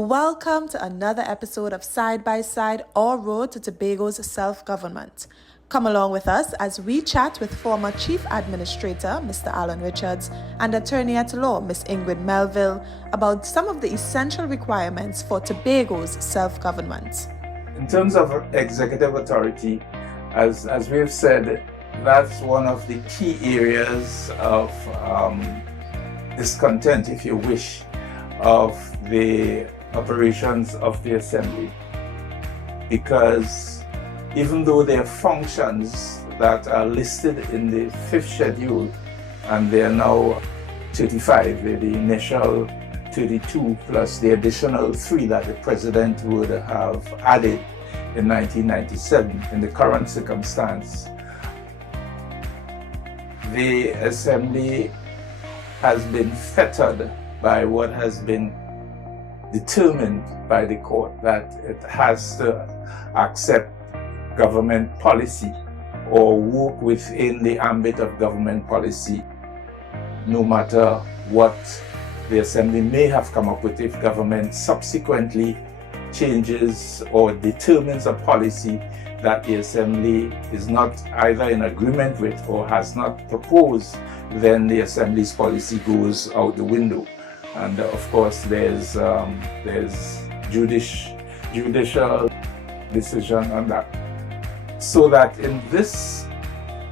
Welcome to another episode of Side by Side or Road to Tobago's Self-Government. Come along with us as we chat with former Chief Administrator, Mr. Alan Richards, and Attorney at Law, Ms. Ingrid Melville, about some of the essential requirements for Tobago's self-government. In terms of executive authority, as we've said, that's one of the key areas of discontent, if you wish, of the operations of the Assembly. Because even though there are functions that are listed in the 5th schedule, and they are now 35, the initial 32 plus the additional 3 that the President would have added in 1997 in the current circumstance, the Assembly has been fettered by what has been determined by the court, that it has to accept government policy or work within the ambit of government policy, no matter what the Assembly may have come up with. If government subsequently changes or determines a policy that the Assembly is not either in agreement with or has not proposed, then the Assembly's policy goes out the window. And of course, there's judicial decision on that. So that in this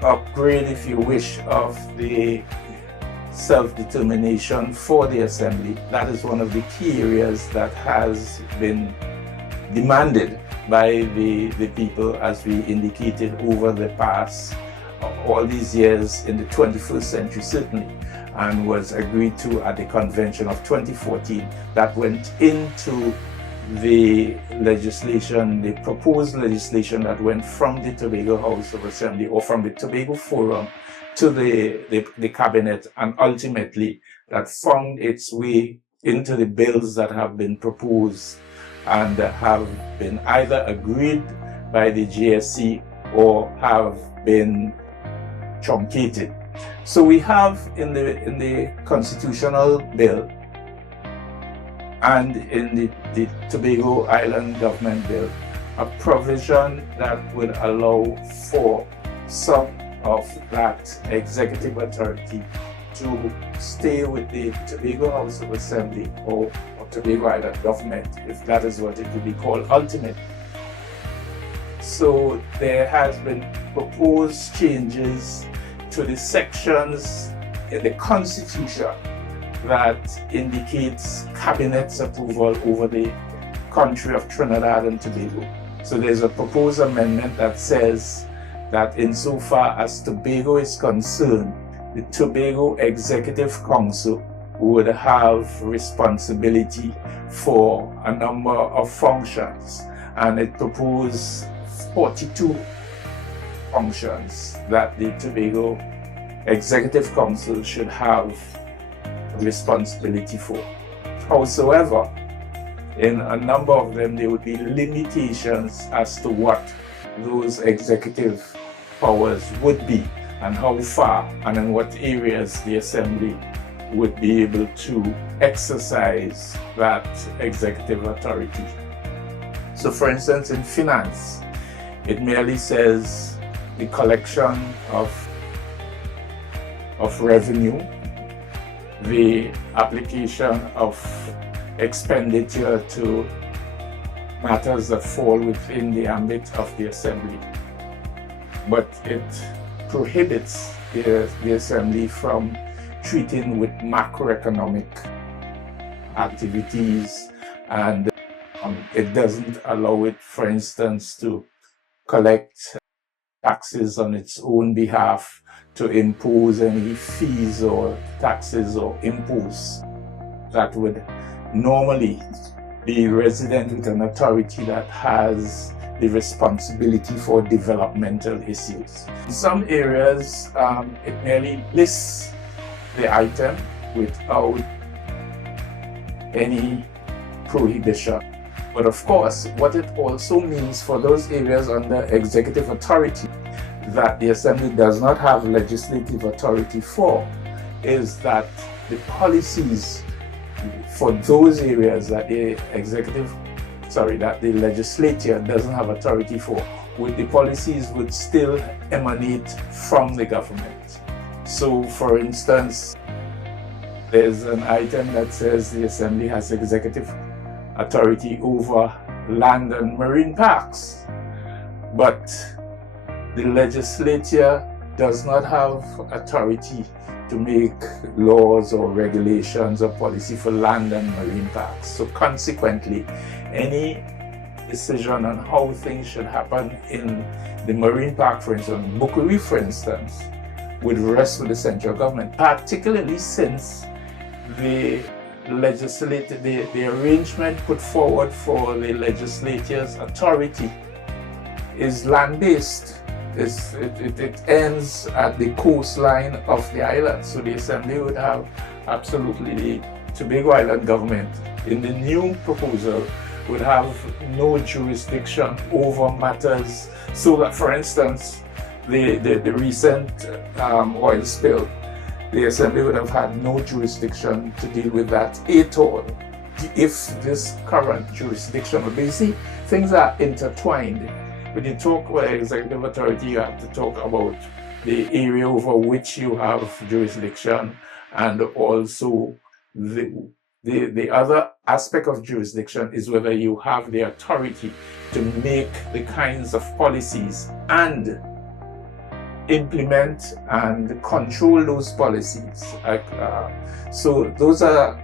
upgrade, if you wish, of the self-determination for the Assembly, that is one of the key areas that has been demanded by the people, as we indicated over the past all these years in the 21st century certainly, and was agreed to at the Convention of 2014 that went into the legislation, the proposed legislation that went from the Tobago House of Assembly or from the Tobago Forum to the Cabinet, and ultimately that found its way into the bills that have been proposed and have been either agreed by the GSC or have been truncated. So we have in the constitutional bill and in the Tobago Island Government Bill a provision that would allow for some of that executive authority to stay with the Tobago House of Assembly or Tobago Island Government, if that is what it would be called ultimately. So there has been proposed changes to the sections in the Constitution that indicates Cabinet's approval over the country of Trinidad and Tobago. So there's a proposed amendment that says that insofar as Tobago is concerned, the Tobago Executive Council would have responsibility for a number of functions, and it proposed 42 functions that the Tobago Executive Council should have responsibility for. However, in a number of them, there would be limitations as to what those executive powers would be and how far and in what areas the Assembly would be able to exercise that executive authority. So for instance, in finance, it merely says the collection of revenue, the application of expenditure to matters that fall within the ambit of the Assembly. But it prohibits the Assembly from treating with macroeconomic activities, and it doesn't allow it, for instance, to collect taxes on its own behalf, to impose any fees or taxes or imposts that would normally be resident with an authority that has the responsibility for developmental issues. In some areas, it merely lists the item without any prohibition. But of course, what it also means for those areas under executive authority that the Assembly does not have legislative authority for is that the policies for those areas that that the legislature doesn't have authority for, the policies would still emanate from the government. So, for instance, there's an item that says the Assembly has executive authority over land and marine parks, but the legislature does not have authority to make laws or regulations or policy for land and marine parks. So consequently, any decision on how things should happen in the marine park, for instance, Bukuri, for instance, would rest with the central government, particularly since the arrangement put forward for the legislature's authority is land-based. It ends at the coastline of the island. So the Assembly would have absolutely, the Tobago Island government in the new proposal would have no jurisdiction over matters. So that, for instance, the recent oil spill, the Assembly would have had no jurisdiction to deal with that at all if this current jurisdiction, but you see, things are intertwined. When you talk about executive authority, you have to talk about the area over which you have jurisdiction, and also the other aspect of jurisdiction is whether you have the authority to make the kinds of policies and implement and control those policies. So those are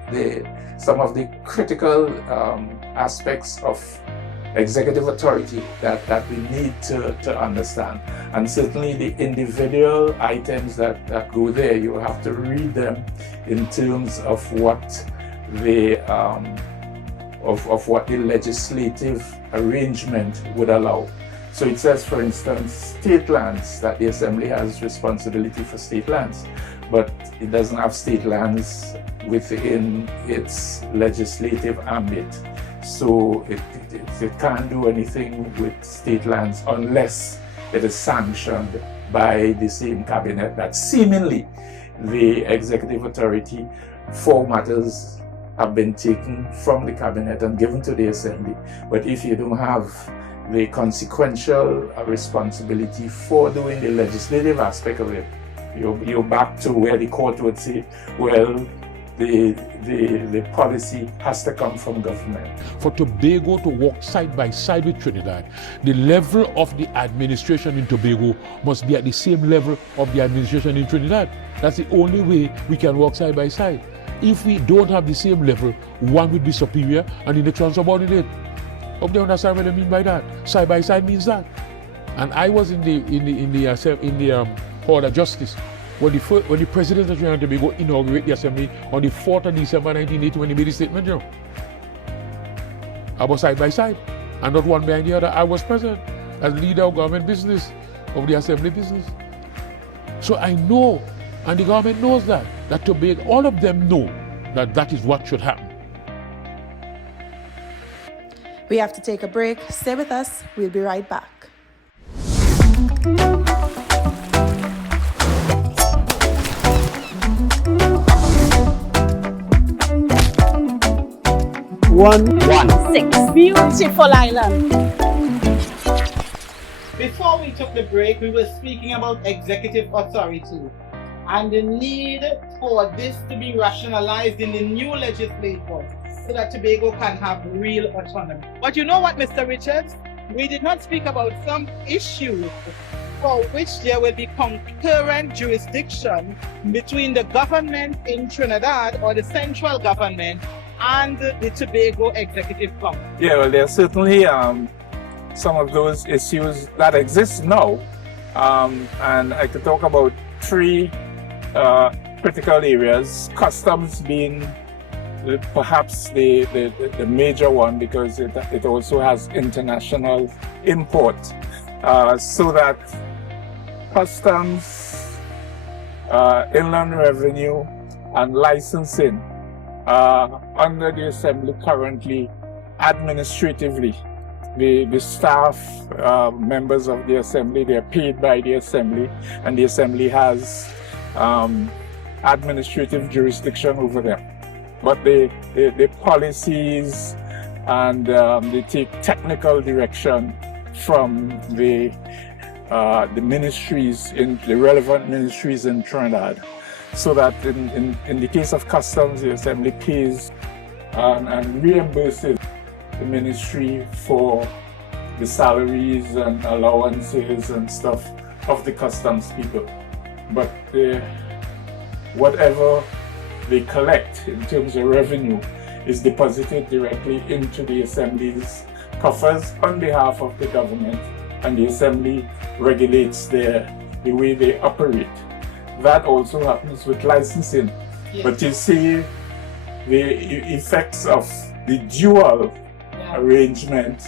some of the critical aspects of executive authority that we need to understand. And certainly the individual items that go there, you have to read them in terms of what the legislative arrangement would allow. So it says, for instance, state lands, that the Assembly has responsibility for state lands, but it doesn't have state lands within its legislative ambit. So it can't do anything with state lands unless it is sanctioned by the same cabinet that seemingly the executive authority for matters have been taken from the cabinet and given to the Assembly. But if you don't have the consequential responsibility for doing the legislative aspect of it, you're back to where the court would say, well, the policy has to come from government. For Tobago to walk side by side with Trinidad, the level of the administration in Tobago must be at the same level of the administration in Trinidad. That's the only way we can walk side by side. If we don't have the same level, one will be superior and the next one subordinate. Hope they understand what I mean by that. Side by side means that. And I was in the Court of Justice when the President of Trinidad and Tobago inaugurated the Assembly on the 4th of December 1980 when he made the statement, you know. I was side by side and not one behind the other. I was present as leader of government business, of the Assembly business. So I know, and the government knows that Tobago, all of them know that is what should happen. We have to take a break. Stay with us. We'll be right back. One. 6. Beautiful island. Before we took the break, we were speaking about executive authority and the need for this to be rationalized in the new legislature so that Tobago can have real autonomy. But you know what, Mr. Richards? We did not speak about some issues for which there will be concurrent jurisdiction between the government in Trinidad or the central government and the Tobago Executive Council. Yeah, well, there are certainly some of those issues that exist now. And I could talk about 3 critical areas, customs being perhaps the major one because it also has international import. So that customs, inland revenue, and licensing under the Assembly currently administratively. The staff, members of the Assembly, they're paid by the Assembly, and the Assembly has administrative jurisdiction over them. but the policies and they take technical direction from the ministries, in the relevant ministries in Trinidad, so that in the case of customs, the assembly pays and reimburses the ministry for the salaries and allowances and stuff of the customs people. But whatever they collect in terms of revenue is deposited directly into the Assembly's coffers on behalf of the government, and the Assembly regulates the way they operate. That also happens with licensing. Yes. But you see the effects of the dual arrangement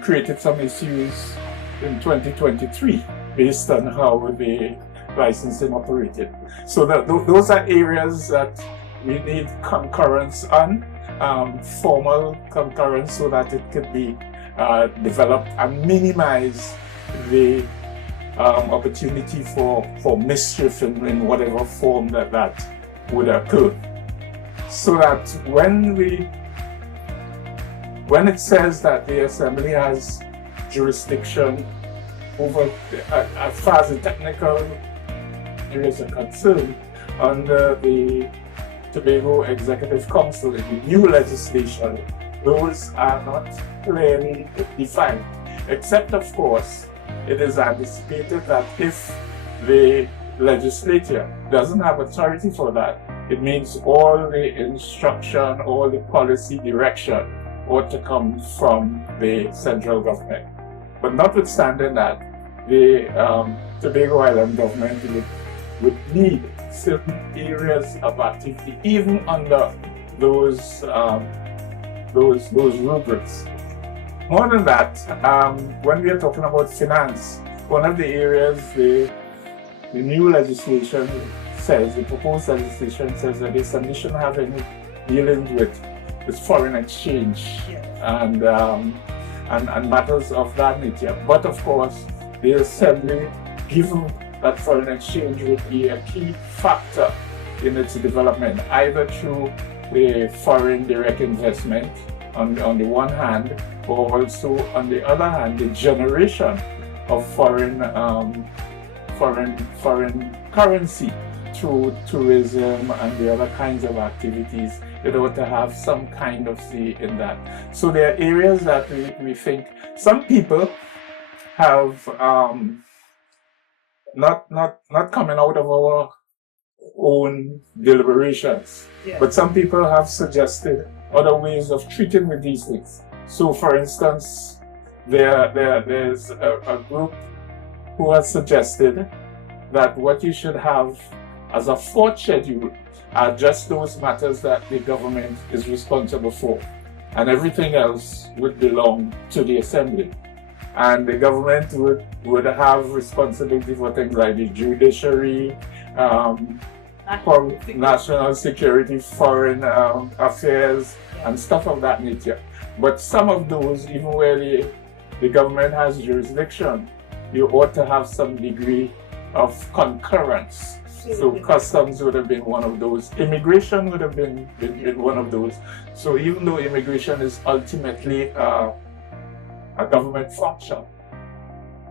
created some issues in 2023 based on how the licensing operated. So those are areas that we need concurrence on, formal concurrence, so that it could be developed and minimize the opportunity for mischief in whatever form that would occur. So that when it says that the Assembly has jurisdiction over, as far as the technical areas are concerned, under the Tobago Executive Council in the new legislation, those are not clearly defined, except of course it is anticipated that if the legislature doesn't have authority for that, it means all the instruction, all the policy direction ought to come from the central government. But notwithstanding that, the Tobago Island government would need certain areas of activity even under those rubrics. More than that, when we are talking about finance, one of the areas the new legislation says, the proposed legislation says that the Assembly shouldn't have any dealings with foreign exchange and matters of that nature. But of course, the Assembly, given that foreign exchange would be a key factor in its development, either through the foreign direct investment on the one hand, or also on the other hand, the generation of foreign currency through tourism and the other kinds of activities. It ought to have some kind of say in that. So there are areas that we think some people have not coming out of our own deliberations, but some people have suggested other ways of treating with these things. So for instance, there's a group who has suggested that what you should have as a fourth schedule are just those matters that the government is responsible for, and everything else would belong to the Assembly. And the government would have responsibility for things like the judiciary, national security, foreign affairs, and stuff of that nature. But some of those, even where the government has jurisdiction, you ought to have some degree of concurrence. So customs would have been one of those. Immigration would have been one of those. So even though immigration is ultimately a government function,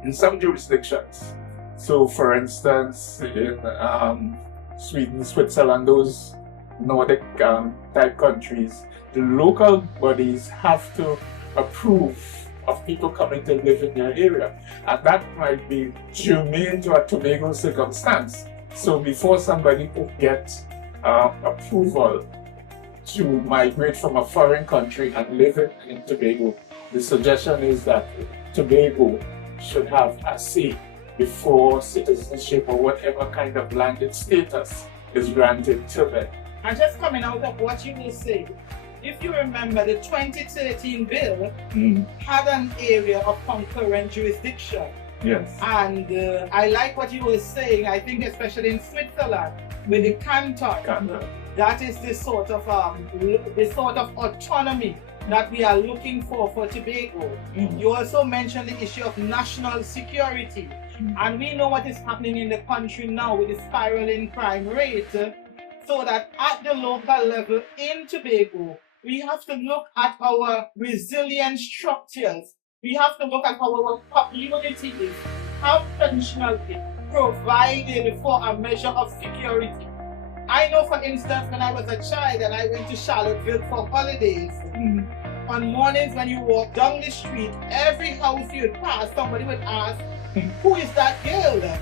in some jurisdictions, so for instance in Sweden, Switzerland, those Nordic type countries, the local bodies have to approve of people coming to live in their area, and that might be germane to a Tobago circumstance. So before somebody could get approval to migrate from a foreign country and live in Tobago, the suggestion is that Tobago should have a say before citizenship or whatever kind of landed status is granted to them. And just coming out of what you will say, if you remember, the 2013 bill had an area of concurrent jurisdiction. Yes. And I like what you were saying. I think especially in Switzerland with the canton, that is the sort of autonomy that we are looking for Tobago. You also mentioned the issue of national security, and we know what is happening in the country now with the spiraling crime rate. so that at the local level in Tobago, we have to look at our resilient structures. We have to look at how our communities have traditionally provided for a measure of security. I know, for instance, when I was a child and I went to Charlottesville for holidays, on mornings when you walk down the street, every house you'd pass, somebody would ask, who is that girl?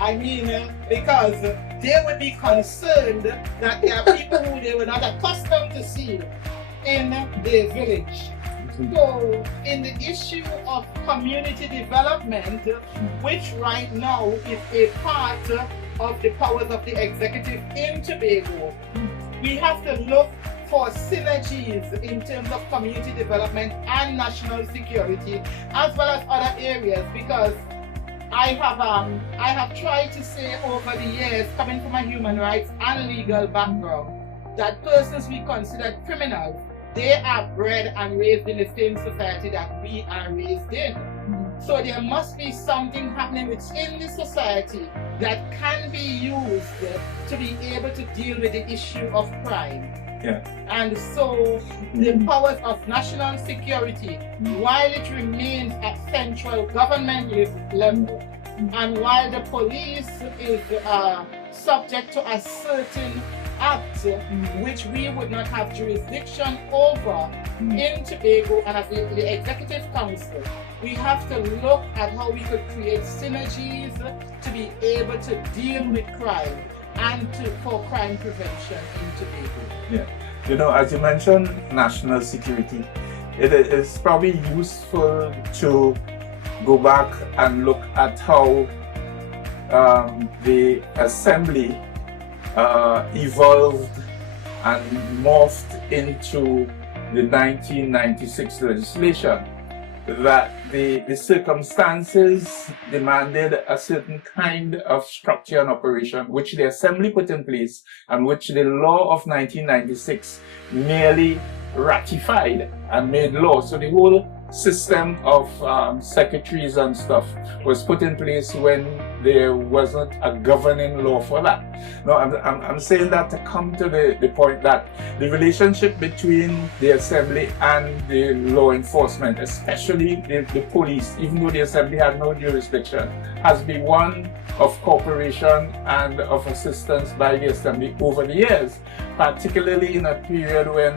I mean, because they would be concerned that there are people who they were not accustomed to see in their village. So, in the issue of community development, which right now is a part of the powers of the executive in Tobago, we have to look for synergies in terms of community development and national security, as well as other areas, because I have tried to say over the years, coming from a human rights and legal background, that persons we consider criminals, they are bred and raised in the same society that we are raised in. So there must be something happening within the society that can be used to be able to deal with the issue of crime. Yeah. And so the powers of national security, while it remains at central government level, and while the police is subject to a certain act which we would not have jurisdiction over in Tobago and at the Executive Council, we have to look at how we could create synergies to be able to deal with crime and for crime prevention in Tobago. Yeah. You know, as you mentioned, national security, it is probably useful to go back and look at how the assembly evolved and morphed into the 1996 legislation, that the circumstances demanded a certain kind of structure and operation which the assembly put in place and which the law of 1996 merely ratified and made law. So the whole system of secretaries and stuff was put in place when there wasn't a governing law for that. No, I'm saying that to come to the point that the relationship between the assembly and the law enforcement, especially the police, even though the assembly had no jurisdiction, has been one of cooperation and of assistance by the assembly over the years, particularly in a period when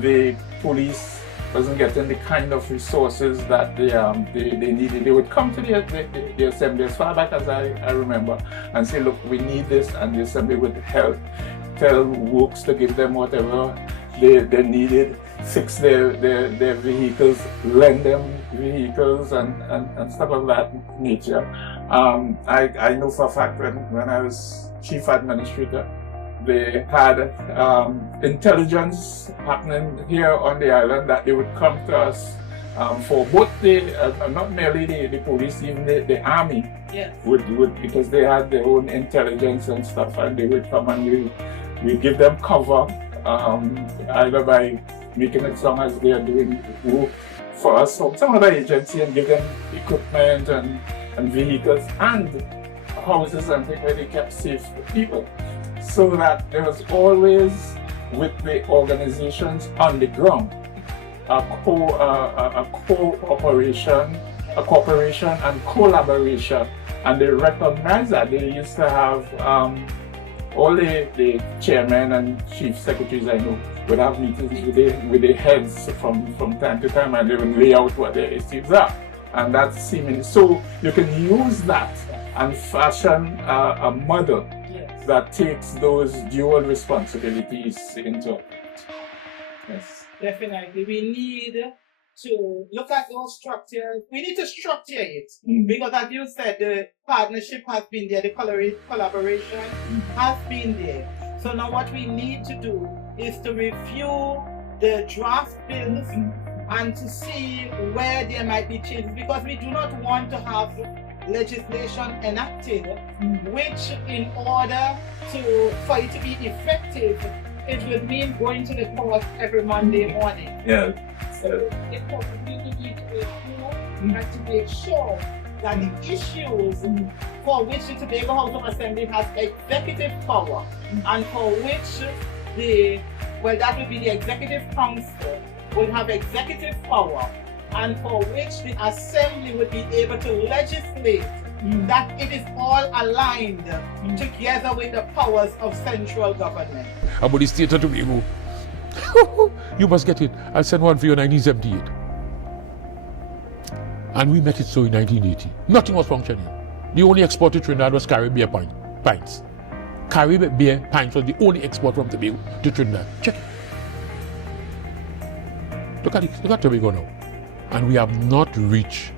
the police wasn't getting the kind of resources that they needed. They would come to the assembly, as far back as I remember, and say, look, we need this, and the assembly would help, tell works to give them whatever they needed, fix their vehicles, lend them vehicles, and stuff of that nature. I know for a fact when I was chief administrator, they had intelligence happening here on the island that they would come to us for both not merely the police, even the army. Yes. would because they had their own intelligence and stuff, and they would come and we give them cover, either by making it sound as they are doing work for us or some other agency, and give them equipment and vehicles and houses and things where they kept safe for people. So that there was always, with the organizations on the ground, a cooperation and collaboration. And they recognized that. They used to have all the chairmen and chief secretaries I know would have meetings with the heads from time to time, and they would lay out what their issues are. And that's seeming so you can use that and fashion a model that takes those dual responsibilities into account. Yes. Definitely. We need to look at those structures. We need to structure it because, as you said, the partnership has been there, the collaboration has been there. So now what we need to do is to review the draft bills and to see where there might be changes, because we do not want to have legislation enacted which, in order for it to be effective, it would mean going to the court every Monday morning. Yeah. So it probably need to review and to make sure that the issues for which the Tobago House of Assembly has executive power and for which that would be the Executive Council would have executive power and for which the Assembly would be able to legislate, that it is all aligned together with the powers of central government. About the state of Tobago, you must get it. I'll send one for you in 1978. And we met it so in 1980. Nothing was functioning. The only export to Trinidad was Caribbean pints. Caribbean pints was the only export from Tobago to Trinidad. Check it. Look at Tobago now. And we have not reached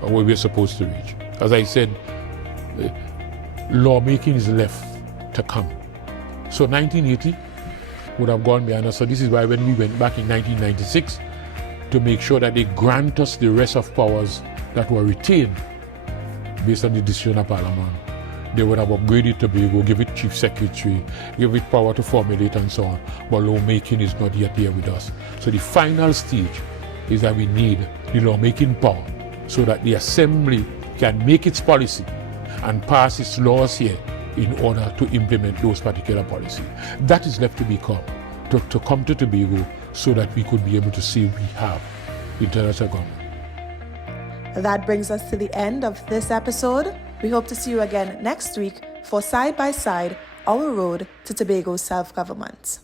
where we're supposed to reach. As I said, lawmaking is left to come. So 1980 would have gone behind us. So this is why when we went back in 1996 to make sure that they grant us the rest of powers that were retained based on the decision of Parliament, they would have upgraded Tobago, give it chief secretary, give it power to formulate and so on. But lawmaking is not yet there with us. So the final stage is that we need the lawmaking power so that the Assembly can make its policy and pass its laws here in order to implement those particular policies. That is left to become, to come to Tobago so that we could be able to say we have international government. That brings us to the end of this episode. We hope to see you again next week for Side by Side, Our Road to Tobago's Self-Government.